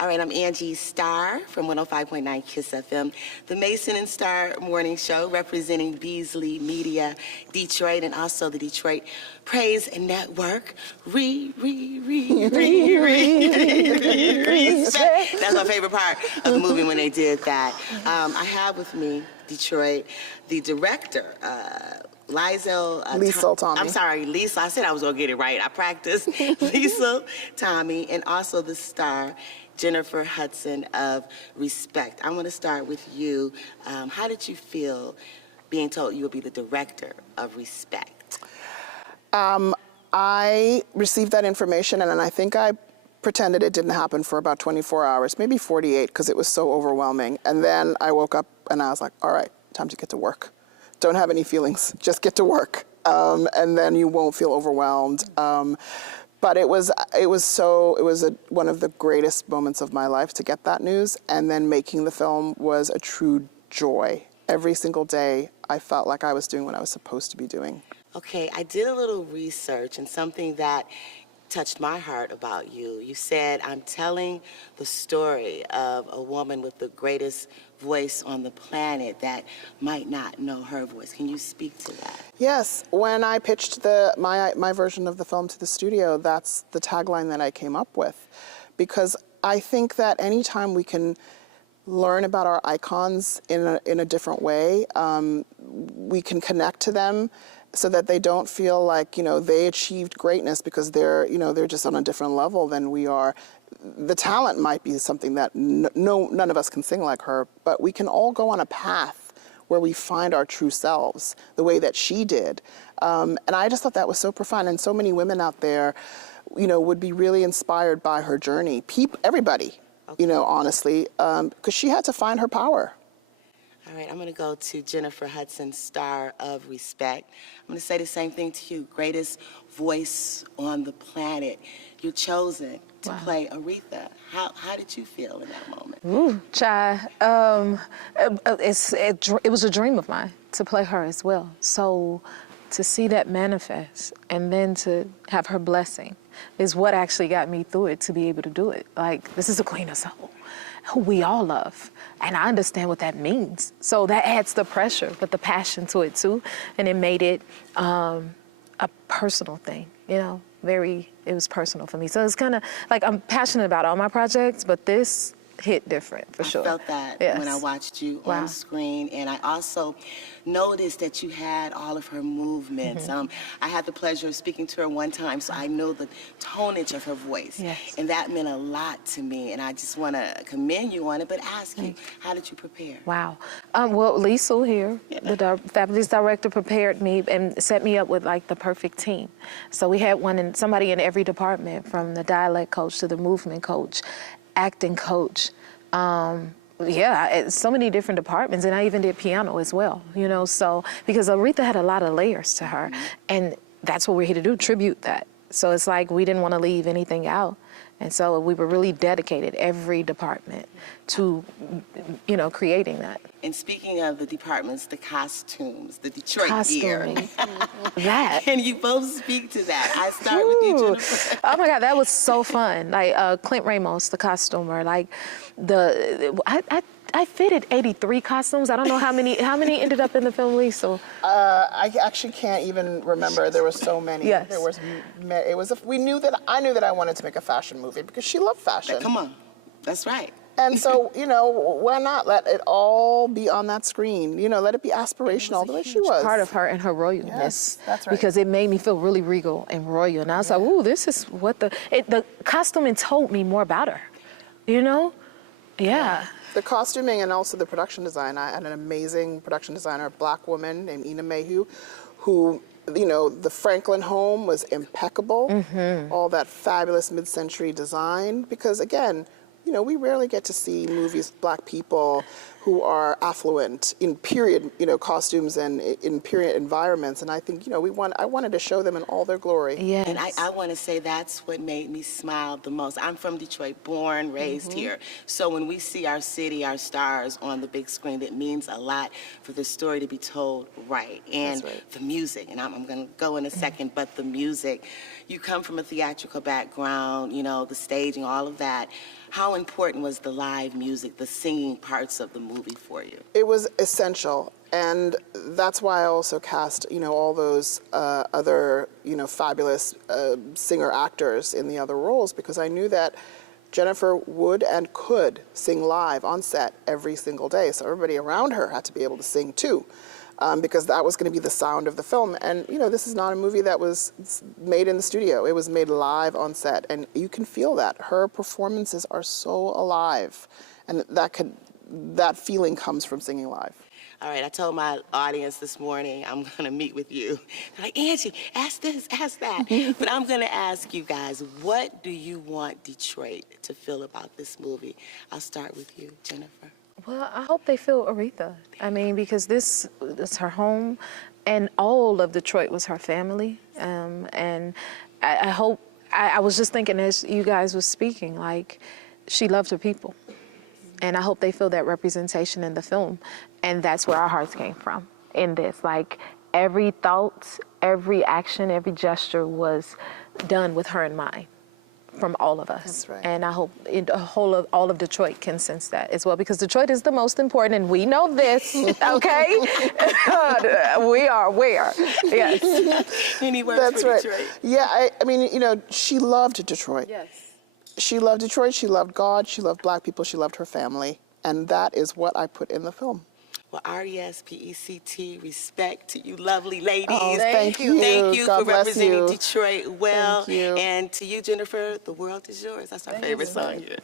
All right, I'm Angie Starr from 105.9 KISS FM, the Mason and Starr Morning Show, representing Beasley Media, Detroit, and also the Detroit Praise Network. Respect. That's my favorite part of the movie when they did that. I have with me, Detroit, the director, Liesl Tommy. I'm sorry, Liesl. I said I was going to get it right. I practiced. Liesl Tommy, and also the star, Jennifer Hudson of Respect. I want to start with you. How did you feel being told you would be the director of Respect? I received that information, and I think I pretended it didn't happen for about 24 hours, maybe 48, because it was so overwhelming. And then I woke up and I was like, all right, time to get to work. Don't have any feelings, just get to work. And then you won't feel overwhelmed. But it was one of the greatest moments of my life to get that news. And then making the film was a true joy. Every single day, I felt like I was doing what I was supposed to be doing. Okay, I did a little research, and something that touched my heart about you. You said, I'm telling the story of a woman with the greatest voice on the planet that might not know her voice. Can you speak to that? Yes, when I pitched my version of the film to the studio, that's the tagline that I came up with. Because I think that anytime we can learn about our icons in a different way, we can connect to them so that they don't feel like, they achieved greatness because they're just on a different level than we are. The talent might be something that none of us can sing like her, but we can all go on a path where we find our true selves, the way that she did. And I just thought that was so profound, and so many women out there, would be really inspired by her journey. Everybody, okay. Honestly, because she had to find her power. All right, I'm going to go to Jennifer Hudson, star of Respect. I'm going to say the same thing to you. Greatest voice on the planet. You're chosen to play Aretha. How did you feel in that moment? Ooh, Chai. It was a dream of mine to play her as well. So to see that manifest and then to have her blessing is what actually got me through it, to be able to do it. Like, this is a queen of soul, who we all love. And I understand what that means. So that adds the pressure, but the passion to it too. And it made it a personal thing, it was personal for me. So it's kind of like, I'm passionate about all my projects, but this hit different, for sure. I felt that when I watched you on screen, and I also noticed that you had all of her movements. I had the pleasure of speaking to her one time, so I know the tonage of her voice, and that meant a lot to me, and I just want to commend you on it, but ask you, how did you prepare? Wow. Well, Liesl here, the fabulous director, prepared me and set me up with like the perfect team. So we had somebody in every department, from the dialect coach to the movement coach, acting coach, so many different departments, and I even did piano as well, so, because Aretha had a lot of layers to her, and that's what we're here to do, tribute that. So it's like we didn't want to leave anything out, and so we were really dedicated, every department, to, creating that. And speaking of the departments, the costumes, the Detroit gear. That. Can you both speak to that? I start with you, Jennifer. Oh my God, that was so fun. Like Clint Ramos, the costumer, like I fitted 83 costumes. I don't know how many ended up in the film, Liesl. I actually can't even remember. There were so many. Yes. I knew that I wanted to make a fashion movie because she loved fashion. Come on, that's right. And so, why not let it all be on that screen? Let it be aspirational the way she was. Part of her and her royalness. Yes, that's right. Because it made me feel really regal and royal. And I was like, ooh, this is what the costuming told me more about her. Yeah. The costuming and also the production design. I had an amazing production designer, a Black woman named Ina Mayhew, who, the Franklin home was impeccable. All that fabulous mid-century design. Because again, we rarely get to see movies with Black people who are affluent in period, costumes and in period environments. And I think, I wanted to show them in all their glory. Yes. And I want to say that's what made me smile the most. I'm from Detroit, born, raised here. So when we see our city, our stars on the big screen, that means a lot for the story to be told right. And the music, and I'm going to go in a second, but the music, you come from a theatrical background, the staging, all of that. how important was the live music, the singing parts of the movie for you? It was essential, and that's why I also cast, all those other, fabulous singer actors in the other roles, because I knew that Jennifer would and could sing live on set every single day. So everybody around her had to be able to sing too, because that was going to be the sound of the film. And this is not a movie that was made in the studio. It was made live on set, and you can feel that. Her performances are so alive, and that feeling comes from singing live. All right, I told my audience this morning I'm going to meet with you. They're like, Angie, ask this, ask that. But I'm going to ask you guys, what do you want Detroit to feel about this movie? I'll start with you, Jennifer. Well, I hope they feel Aretha. I mean, because this is her home, and all of Detroit was her family. And I hope, I was just thinking as you guys were speaking, like, she loved her people. And I hope they feel that representation in the film. And that's where our hearts came from in this. Like, every thought, every action, every gesture was done with her in mind from all of us. That's right. And I hope all of Detroit can sense that as well, because Detroit is the most important, and we know this, okay? We are aware, yes. Any words That's for right. Detroit? Yeah, I mean, she loved Detroit. Yes. She loved Detroit, she loved God, she loved Black people, she loved her family. And that is what I put in the film. Well, R-E-S-P-E-C-T, respect to you lovely ladies. Oh, thank you. Thank you God for bless representing you. Detroit well. Thank you. And to you, Jennifer, the world is yours. That's our favorite song here.